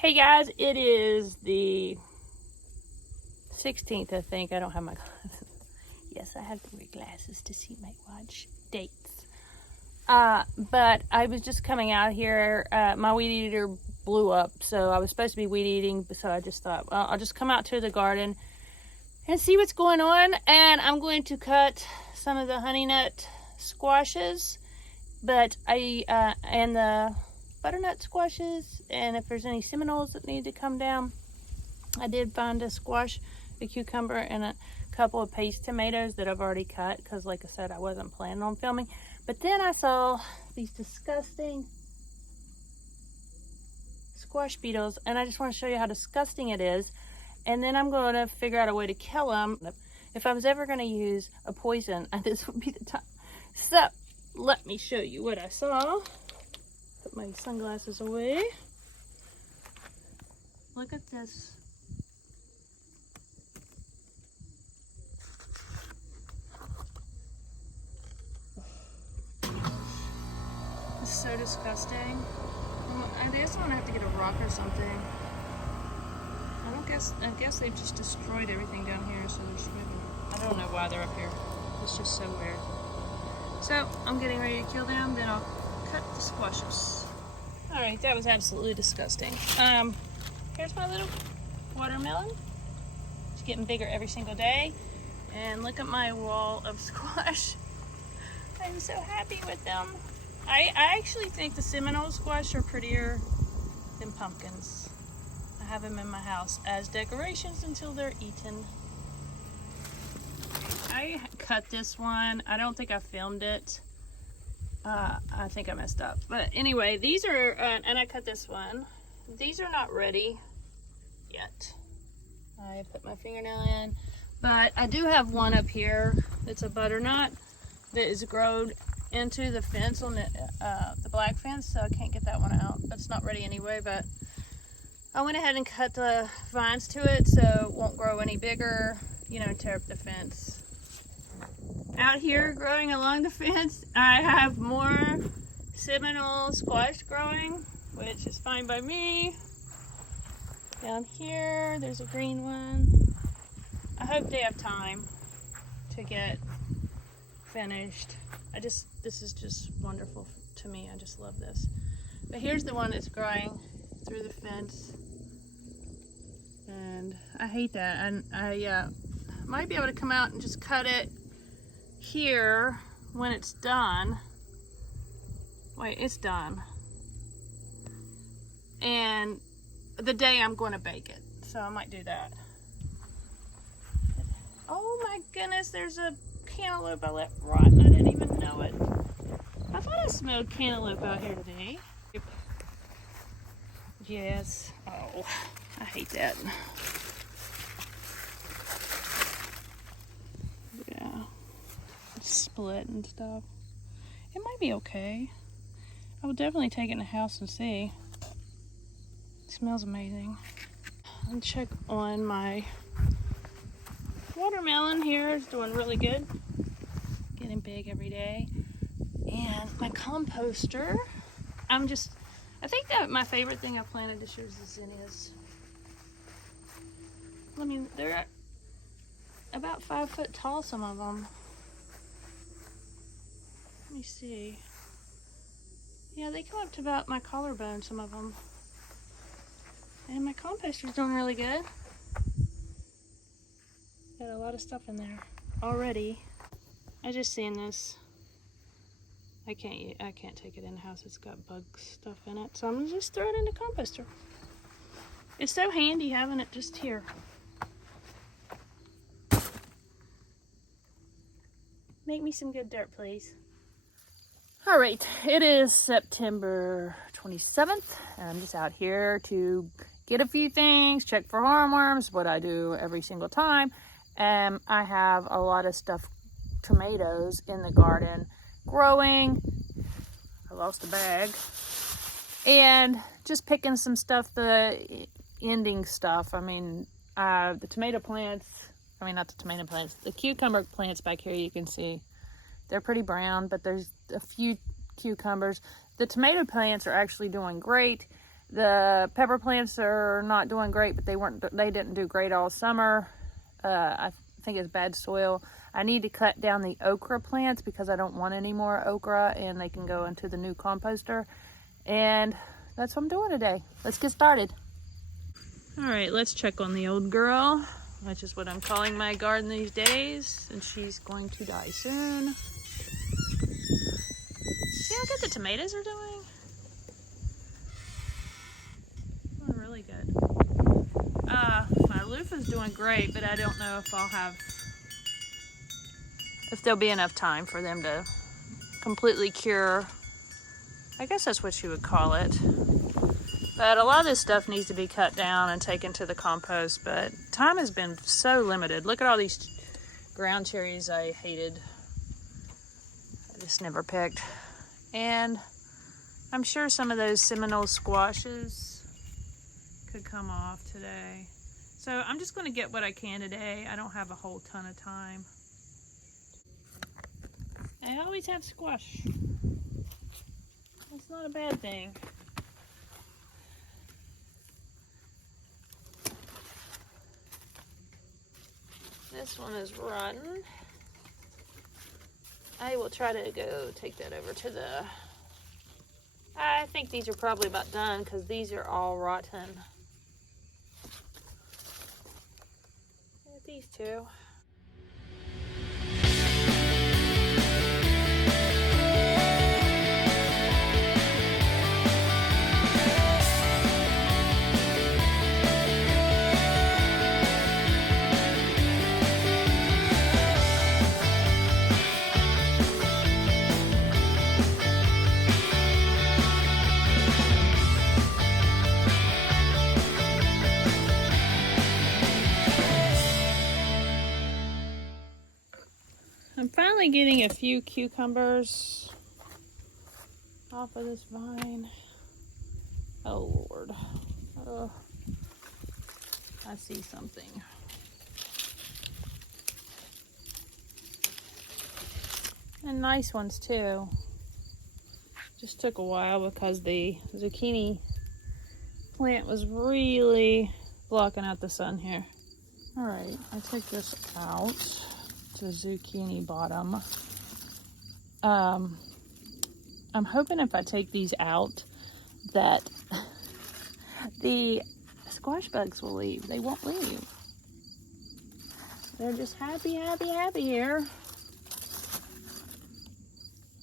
Hey guys, it is the 16th, I think. I don't have my glasses. Yes, I have to wear glasses to see my watch dates. But I was just coming out here. My weed eater blew up, so I was supposed to be weed eating. So I just thought, well, I'll just come out to the garden and see what's going on. And I'm going to cut some of the honey nut squashes, and the butternut squashes, and if there's any Seminoles that need to come down. I did find a squash, a cucumber, and a couple of paste tomatoes that I've already cut because, like I said, I wasn't planning on filming. But then I saw these disgusting squash beetles, and I just want to show you how disgusting it is. And then I'm going to figure out a way to kill them. If I was ever going to use a poison, this would be the time. So let me show you what I saw. Put my sunglasses away. Look at this. It's so disgusting. I guess I'm gonna have to get a rock or something. I guess they've just destroyed everything down here, so they're swimming. I don't know why they're up here. It's just so weird. So I'm getting ready to kill them, then I'll cut the squashes. All right, that was absolutely disgusting. Here's my little watermelon. It's getting bigger every single day. And look at my wall of squash. I'm so happy with them. I actually think the Seminole squash are prettier than pumpkins. I have them in my house as decorations until they're eaten. I cut this one. I don't think I filmed it. I think I messed up. But anyway, these are, and I cut this one. These are not ready yet. I put my fingernail in. But I do have one up here that's a butternut that is grown into the fence on the black fence, so I can't get that one out. That's not ready anyway, but I went ahead and cut the vines to it so it won't grow any bigger, tear up the fence. Out here growing along the fence, I have more Seminole squash growing, which is fine by me. Down here, there's a green one. I hope they have time to get finished. This is just wonderful to me. I just love this. But here's the one that's growing through the fence. And I hate that. And I might be able to come out and just cut it here when it's done. Wait, it's done. And the day I'm going to bake it. So I might do that. Oh my goodness, there's a cantaloupe I let rot and I didn't even know it. I thought I smelled cantaloupe out here today. Yes. Oh, I hate that. Yeah. It's split and stuff. It might be okay. I will definitely take it in the house and see. It smells amazing. And check on my watermelon here. It's doing really good. Getting big every day. And my composter. I think that my favorite thing I planted this year is the zinnias. I mean, they're about 5 foot tall, some of them. Let me see. Yeah, they come up to about my collarbone, some of them. And my composter's doing really good. Got a lot of stuff in there already. I just seen this. I can't take it in the house. It's got bug stuff in it. So I'm gonna just throw it in the composter. It's so handy having it just here. Make me some good dirt, please. All right, it is September 27th. And I'm just out here to get a few things, check for hornworms, what I do every single time. And I have a lot of stuffed tomatoes in the garden growing. I lost a bag. And just picking some stuff, the ending stuff. I mean, the tomato plants, not the tomato plants, the cucumber plants back here you can see. They're pretty brown, but there's a few cucumbers. The tomato plants are actually doing great. The pepper plants are not doing great, but they didn't do great all summer. I think it's bad soil. I need to cut down the okra plants because I don't want any more okra, and they can go into the new composter. And that's what I'm doing today. Let's get started. All right, let's check on the old girl, which is what I'm calling my garden these days, and she's going to die soon. See how good the tomatoes are doing? Doing really good. My loofah's doing great, but I don't know if there'll be enough time for them to completely cure. I guess that's what you would call it. But a lot of this stuff needs to be cut down and taken to the compost, but time has been so limited. Look at all these ground cherries I hated. I just never picked. And I'm sure some of those Seminole squashes could come off today. So I'm just going to get what I can today. I don't have a whole ton of time. I always have squash. It's not a bad thing. This one is rotten. I will try to go take that over to the... I think these are probably about done because these are all rotten. These two. I'm finally getting a few cucumbers off of this vine. Oh Lord. Oh, I see something. And nice ones too. Just took a while because the zucchini plant was really blocking out the sun here. All right, I take this out. It's a zucchini bottom. I'm hoping if I take these out that the squash bugs will leave. They won't leave. They're just happy, happy, happy here.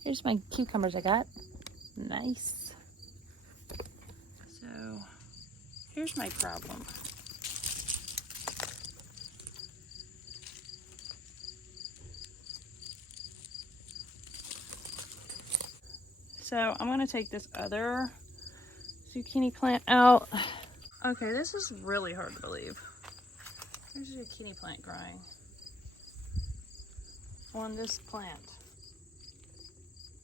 Here's my cucumbers I got. Nice. So here's my problem. So I'm gonna take this other zucchini plant out. Okay, this is really hard to believe. There's a zucchini plant growing on this plant.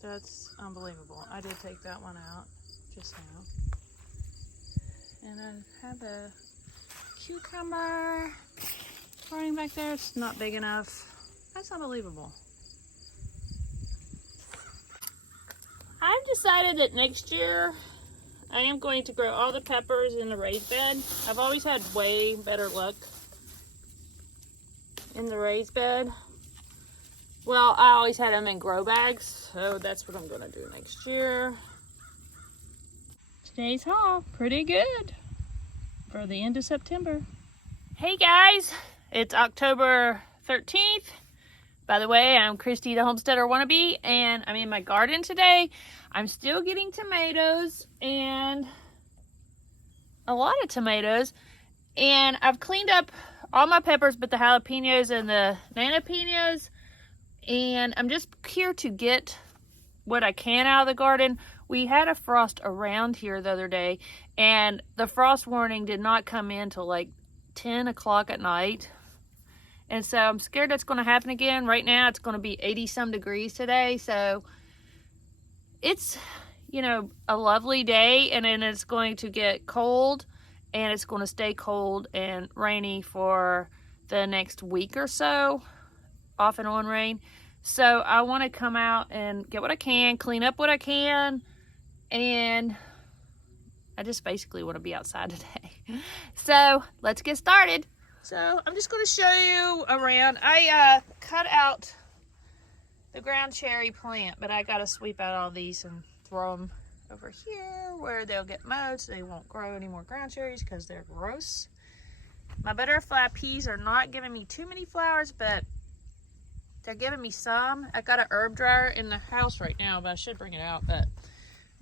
That's unbelievable. I did take that one out just now. And I have a cucumber growing back there. It's not big enough. That's unbelievable. I've decided that next year I am going to grow all the peppers in the raised bed. I've always had way better luck in the raised bed. Well, I always had them in grow bags, so that's what I'm going to do next year. Today's haul, pretty good for the end of September. Hey guys, it's October 13th. By the way, I'm Christy the Homesteader Wannabe, and I'm in my garden today. I'm still getting tomatoes, and a lot of tomatoes, and I've cleaned up all my peppers but the jalapenos and the nanopenos, and I'm just here to get what I can out of the garden. We had a frost around here the other day, and the frost warning did not come in till like 10 o'clock at night. And so I'm scared that's going to happen again. Right now it's going to be 80 some degrees today. So it's, you know, a lovely day, and then it's going to get cold, and it's going to stay cold and rainy for the next week or so, off and on rain. So I want to come out and get what I can, clean up what I can, and I just basically want to be outside today. So let's get started. So I'm just going to show you around. I cut out the ground cherry plant, but I got to sweep out all these and throw them over here where they'll get mowed so they won't grow any more ground cherries because they're gross. My butterfly peas are not giving me too many flowers, but they're giving me some. I got an herb dryer in the house right now, but I should bring it out. But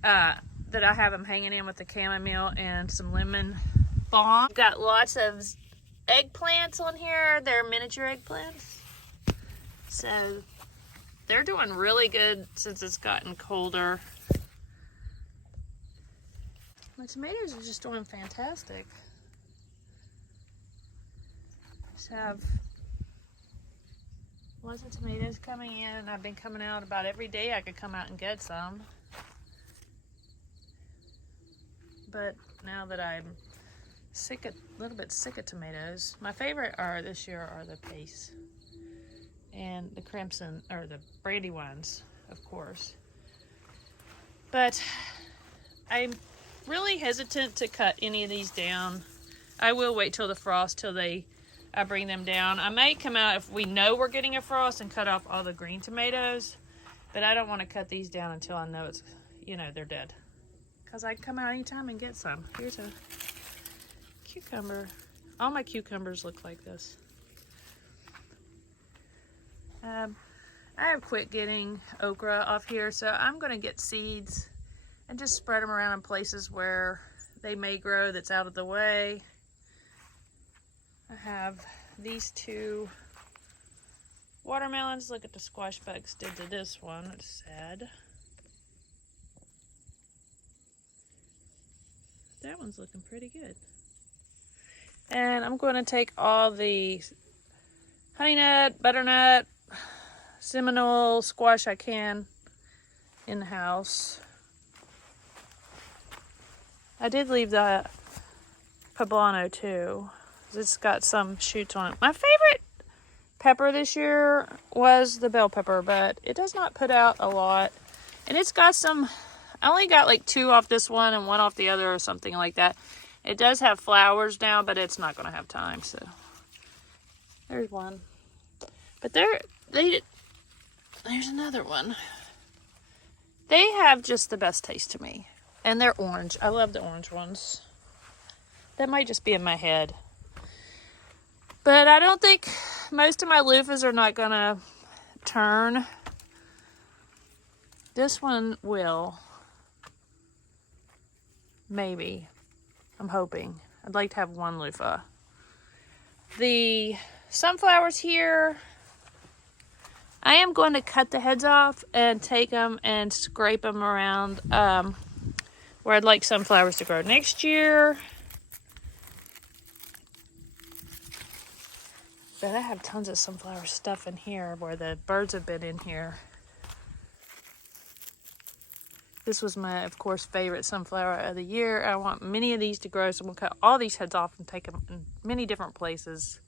that I have them hanging in with the chamomile and some lemon balm. Got lots of eggplants on here. They're miniature eggplants. So they're doing really good since it's gotten colder. My tomatoes are just doing fantastic. Just have lots of tomatoes coming in, and I've been coming out about every day. I could come out and get some. But now that I'm a little bit sick of tomatoes, my favorite this year are the Pace and the Crimson, or the Brandywines, of course. But I'm really hesitant to cut any of these down. I will wait till the frost, I bring them down. I may come out if we know we're getting a frost and cut off all the green tomatoes, but I don't want to cut these down until I know it's, they're dead. Because I can come out anytime and get some. Here's a cucumber. All my cucumbers look like this. I have quit getting okra off here, so I'm going to get seeds and just spread them around in places where they may grow that's out of the way. I have these two watermelons. Look at the squash bugs did to this one. It's sad. That one's looking pretty good. And I'm going to take all the honey nut, butternut, Seminole, squash I can in the house. I did leave the poblano too. It's got some shoots on it. My favorite pepper this year was the bell pepper, but it does not put out a lot. And it's got some, I only got like 2 off this one and 1 off the other or something like that. It does have flowers now, but it's not going to have time. So there's one. But there's another one. They have just the best taste to me. And they're orange. I love the orange ones. That might just be in my head. But I don't think most of my loofahs are not going to turn. This one will. Maybe. I'm hoping. I'd like to have 1 loofah. The sunflowers here, I am going to cut the heads off and take them and scrape them around where I'd like sunflowers to grow next year. But I have tons of sunflower stuff in here where the birds have been in here. This was my, of course, favorite sunflower of the year. I want many of these to grow, so I'm going to cut all these heads off and take them in many different places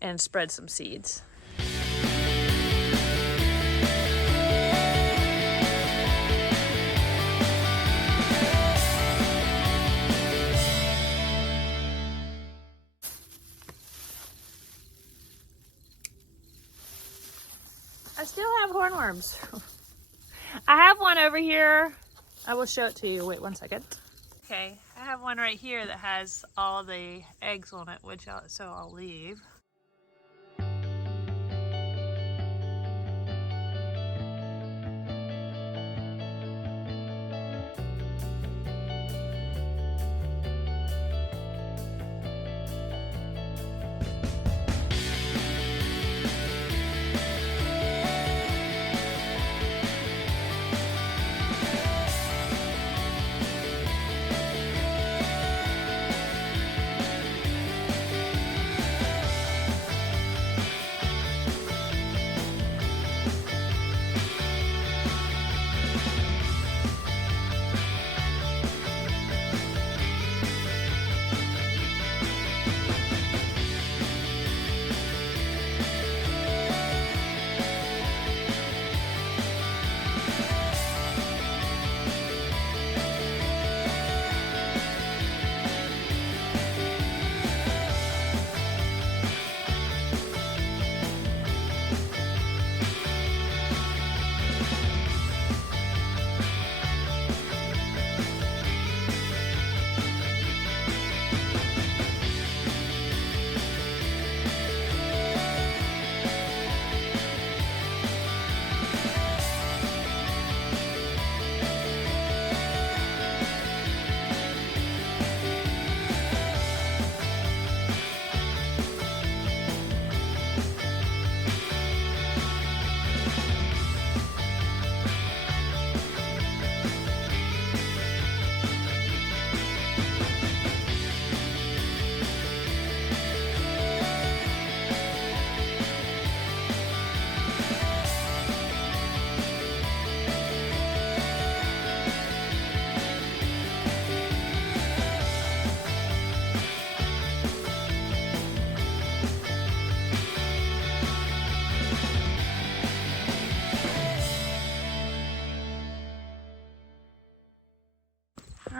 and spread some seeds. I still have hornworms. I have one over here. I will show it to you. Wait 1 second. Okay, I have one right here that has all the eggs on it, so I'll leave.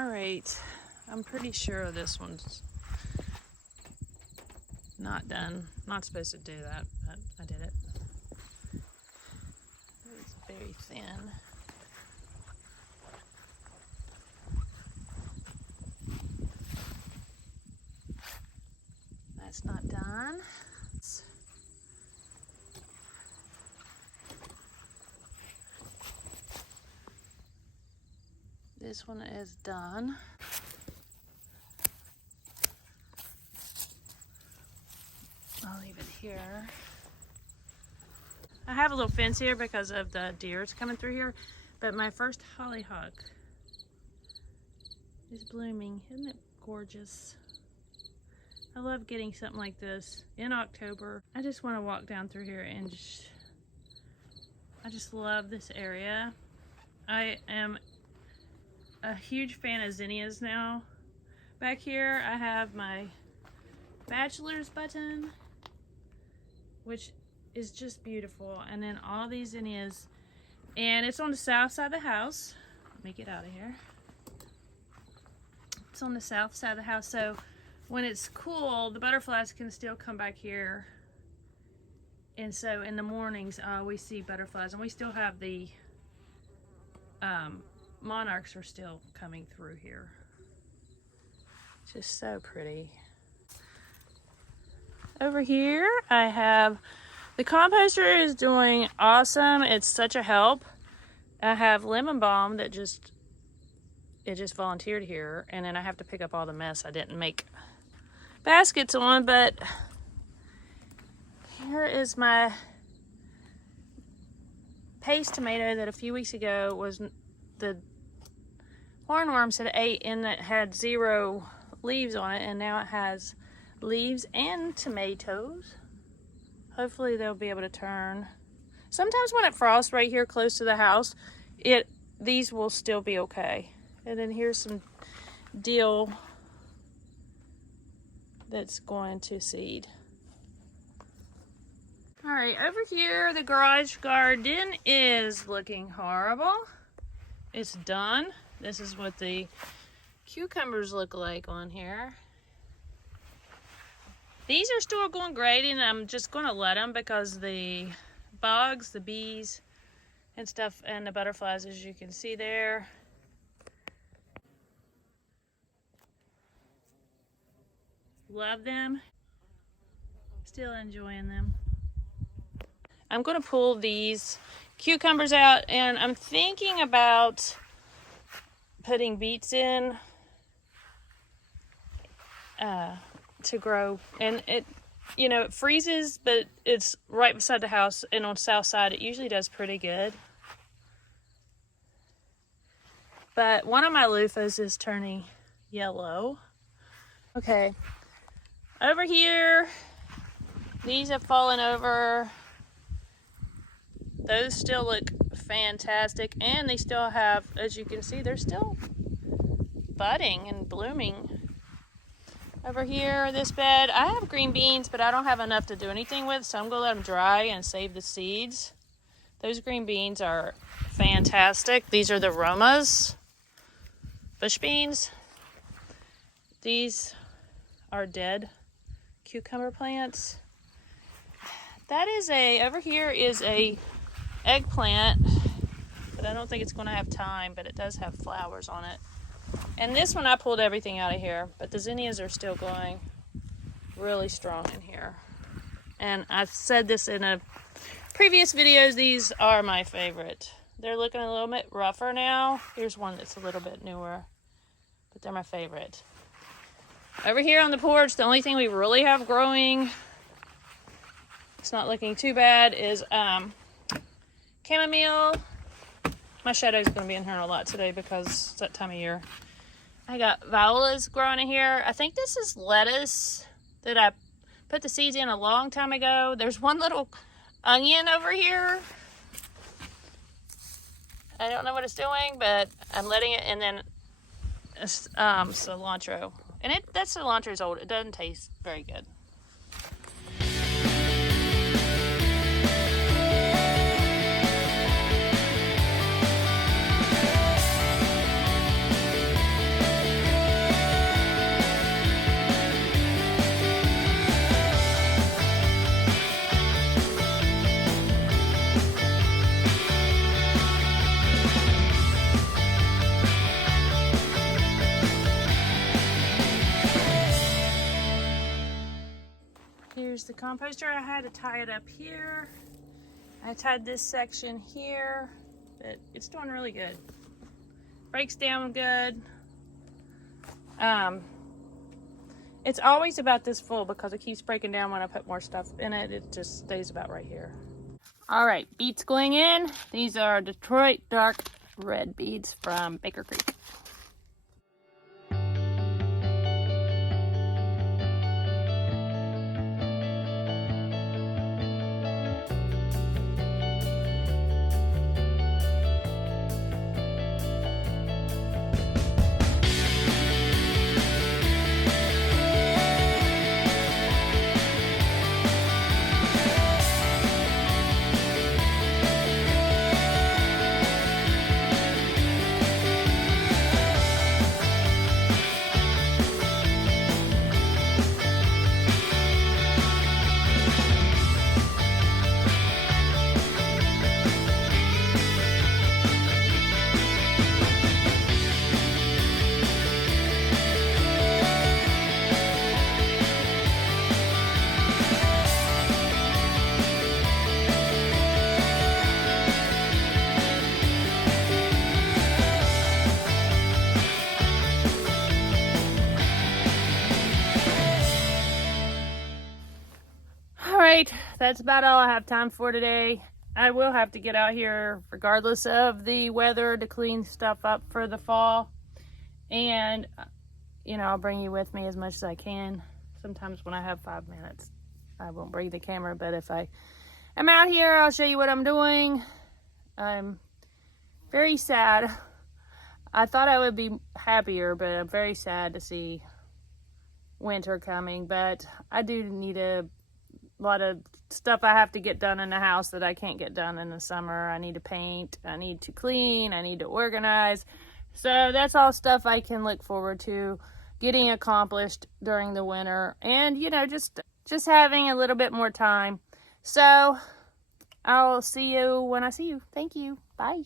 Alright, I'm pretty sure this one's not done. Not supposed to do that, but I did it. It's very thin. That's not done. This one is done. I'll leave it here. I have a little fence here because of the deers coming through here, but my first hollyhock is blooming. Isn't it gorgeous? I love getting something like this in October. I just want to walk down through here and I just love this area. I am a huge fan of zinnias now. Back here I have my bachelor's button, which is just beautiful, and then all these zinnias, and it's on the south side of the house. Let me get out of here. It's on the south side of the house, so when it's cool, the butterflies can still come back here, and so in the mornings we see butterflies, and we still have the monarchs are still coming through here. Just so pretty. Over here I have the composter is doing awesome. It's such a help. I have lemon balm that just volunteered here, and then I have to pick up all the mess I didn't make baskets on. But here is my paste tomato that a few weeks ago was the hornworms had ate, and it had 0 leaves on it, and now it has leaves and tomatoes. Hopefully they'll be able to turn. Sometimes when it frosts right here close to the house, these will still be okay. And then here's some dill that's going to seed. All right, over here the garage garden is looking horrible. It's done. This is what the cucumbers look like on here. These are still going great, and I'm just going to let them because the bugs, the bees and stuff, and the butterflies, as you can see there. Love them. Still enjoying them. I'm going to pull these cucumbers out, and I'm thinking about putting beets in to grow. And it freezes, but it's right beside the house, and on the south side it usually does pretty good. But one of my loofahs is turning yellow. Okay, over here these have fallen over. Those still look fantastic, and they still have, as you can see, they're still budding and blooming. Over here, this bed, I have green beans, but I don't have enough to do anything with, so I'm gonna let them dry and save the seeds. Those green beans are fantastic. These are the Romas bush beans. These are dead cucumber plants. That is over here is a eggplant, but I don't think it's going to have time, but it does have flowers on it. And this one I pulled everything out of here, but the zinnias are still going really strong in here. And I've said this in a previous videos, these are my favorite. They're looking a little bit rougher now. Here's one that's a little bit newer, but they're my favorite. Over here on the porch, the only thing we really have growing, it's not looking too bad, is chamomile. My shadow's going to be in here a lot today because it's that time of year. I got violas growing in here. I think this is lettuce that I put the seeds in a long time ago. There's one little onion over here. I don't know what it's doing, but I'm letting it, and then cilantro. And that cilantro is old. It doesn't taste very good. Here's the composter. I had to tie it up here. I tied this section here, but it's doing really good. Breaks down good. It's always about this full because it keeps breaking down when I put more stuff in it. It just stays about right here. All right, beads going in. These are Detroit Dark Red beads from Baker Creek. Alright, that's about all I have time for today. I will have to get out here regardless of the weather to clean stuff up for the fall. And, you know, I'll bring you with me as much as I can. Sometimes when I have 5 minutes, I won't bring the camera. But if I am out here, I'll show you what I'm doing. I'm very sad. I thought I would be happier, but I'm very sad to see winter coming. But I do need a lot of stuff I have to get done in the house that I can't get done in the summer. I need to paint, I need to clean, I need to organize. So that's all stuff I can look forward to getting accomplished during the winter, and you know, just having a little bit more time. So I'll see you when I see you. Thank you. Bye.